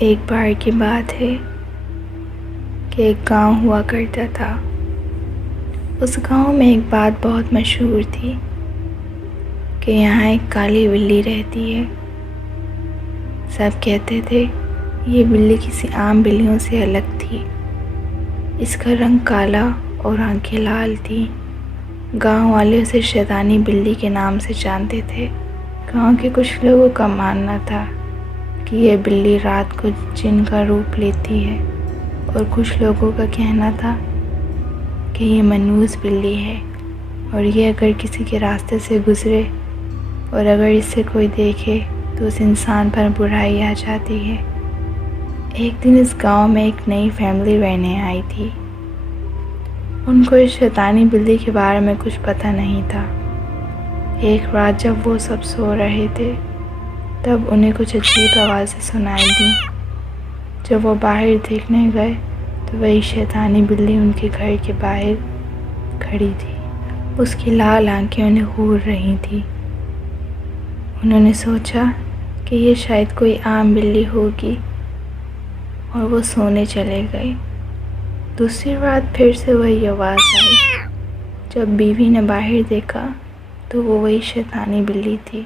ایک بار کی بات ہے کہ ایک گاؤں ہوا کرتا تھا۔ اس گاؤں میں ایک بات بہت مشہور تھی کہ یہاں ایک کالی بلی رہتی ہے۔ سب کہتے تھے یہ بلی کسی عام بلیوں سے الگ تھی۔ اس کا رنگ کالا اور آنکھیں لال تھیں۔ گاؤں والے اسے شیطانی بلی کے نام سے جانتے تھے۔ گاؤں کے کچھ لوگوں کا ماننا تھا کہ یہ بلی رات کو جن کا روپ لیتی ہے، اور کچھ لوگوں کا کہنا تھا کہ یہ منحوس بلی ہے، اور یہ اگر کسی کے راستے سے گزرے اور اگر اسے کوئی دیکھے تو اس انسان پر برائی آ جاتی ہے۔ ایک دن اس گاؤں میں ایک نئی فیملی رہنے آئی تھی۔ ان کو اس شیطانی بلی کے بارے میں کچھ پتہ نہیں تھا۔ ایک رات جب وہ سب سو رہے تھے تب انہیں کچھ عجیب آوازیں سنائی دیں۔ جب وہ باہر دیکھنے گئے تو وہی شیطانی بلی ان کے گھر کے باہر کھڑی تھی۔ اس کی لال آنکھیں انہیں گھور رہی تھیں۔ انہوں نے سوچا کہ یہ شاید کوئی عام بلی ہوگی اور وہ سونے چلے گئے۔ دوسری رات پھر سے وہی آواز آئی۔ جب بیوی نے باہر دیکھا تو وہ وہی شیطانی بلی تھی۔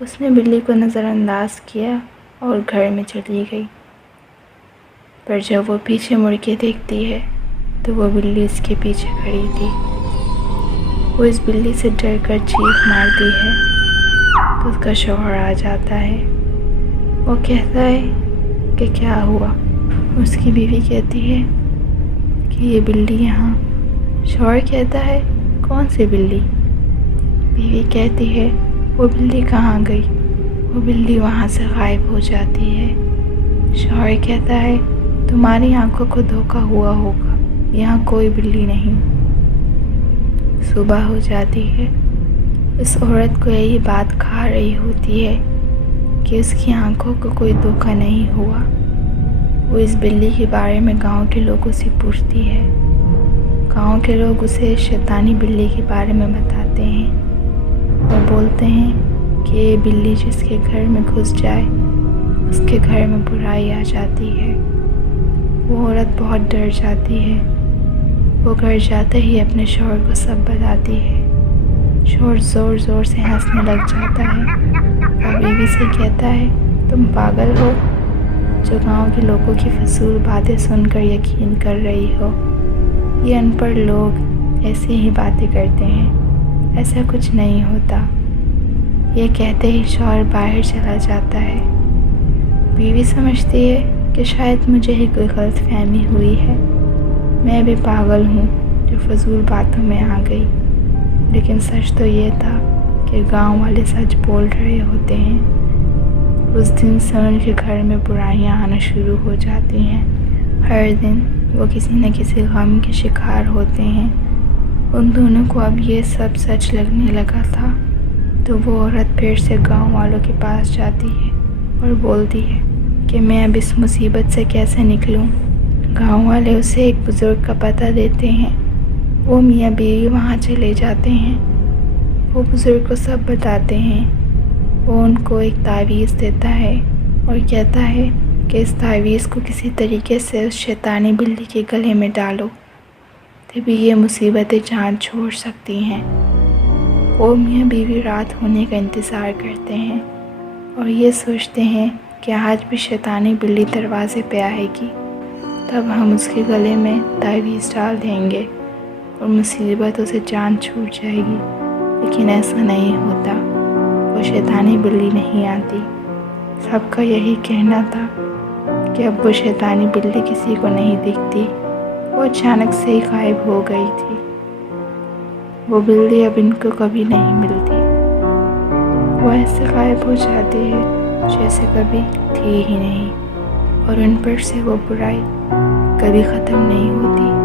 اس نے بلی کو نظر انداز کیا اور گھر میں چلی گئی۔ پر جب وہ پیچھے مڑ کے دیکھتی ہے تو وہ بلی اس کے پیچھے کھڑی تھی۔ وہ اس بلی سے ڈر کر چیخ مارتی ہے تو اس کا شوہر آ جاتا ہے۔ وہ کہتا ہے کہ کیا ہوا؟ اس کی بیوی کہتی ہے کہ یہ بلی یہاں۔ شوہر کہتا ہے کون سی بلی؟ بیوی کہتی ہے وہ بلی کہاں گئی؟ وہ بلی وہاں سے غائب ہو جاتی ہے۔ شوہر کہتا ہے تمہاری آنکھوں کو دھوکا ہوا ہوگا، یہاں کوئی بلی نہیں۔ صبح ہو جاتی ہے۔ اس عورت کو یہی بات کھا رہی ہوتی ہے کہ اس کی آنکھوں کو کوئی دھوکا نہیں ہوا۔ وہ اس بلی کے بارے میں گاؤں کے لوگوں سے پوچھتی ہے۔ گاؤں کے لوگ اسے شیطانی بلی کے بارے میں بتاتے ہیں اور بولتے ہیں کہ یہ بلی جس کے گھر میں گھس جائے اس کے گھر میں برائی آ جاتی ہے۔ وہ عورت بہت ڈر جاتی ہے۔ وہ گھر جاتے ہی اپنے شوہر کو سب بتاتی ہے۔ شوہر زور زور سے ہنسنے لگ جاتا ہے اور بیوی سے کہتا ہے تم پاگل ہو جو گاؤں کے لوگوں کی فضول باتیں سن کر یقین کر رہی ہو۔ یہ ان پڑھ لوگ ایسے ہی باتیں کرتے ہیں، ایسا کچھ نہیں ہوتا۔ یہ کہتے ہی شوہر باہر چلا جاتا ہے۔ بیوی سمجھتی ہے کہ شاید مجھے ہی کوئی غلط فہمی ہوئی ہے، میں بھی پاگل ہوں جو فضول باتوں میں آ گئی۔ لیکن سچ تو یہ تھا کہ گاؤں والے سچ بول رہے ہوتے ہیں۔ اس دن سے ان کے گھر میں برائیاں آنا شروع ہو جاتی ہیں۔ ہر دن وہ کسی نہ کسی غم کے شکار ہوتے ہیں۔ ان دونوں کو اب یہ سب سچ لگنے لگا تھا تو وہ عورت پھر سے گاؤں والوں کے پاس جاتی ہے اور بولتی ہے کہ میں اب اس مصیبت سے کیسے نکلوں۔ گاؤں والے اسے ایک بزرگ کا پتہ دیتے ہیں۔ وہ میاں بیوی وہاں چلے جاتے ہیں۔ وہ بزرگ کو سب بتاتے ہیں۔ وہ ان کو ایک تعویذ دیتا ہے اور کہتا ہے کہ اس تعویذ کو کسی طریقے سے اس شیطانی بلی کے گلے میں ڈالو، تبھی یہ مصیبتیں جان چھوڑ سکتی ہیں۔ وہ میاں بیوی رات ہونے کا انتظار کرتے ہیں اور یہ سوچتے ہیں کہ آج بھی شیطانی بلی دروازے پہ آئے گی، تب ہم اس کے گلے میں تعویذ ڈال دیں گے اور مصیبتوں سے جان چھوٹ جائے گی۔ لیکن ایسا نہیں ہوتا، وہ شیطانی بلی نہیں آتی۔ سب کا یہی کہنا تھا کہ اب وہ شیطانی بلی کسی کو نہیں دکھتی، وہ اچانک سے ہی غائب ہو گئی تھی۔ وہ بلی اب ان کو کبھی نہیں ملتی۔ وہ ایسے غائب ہو جاتی ہے جیسے کبھی تھی ہی نہیں، اور ان پر سے وہ برائی کبھی ختم نہیں ہوتی۔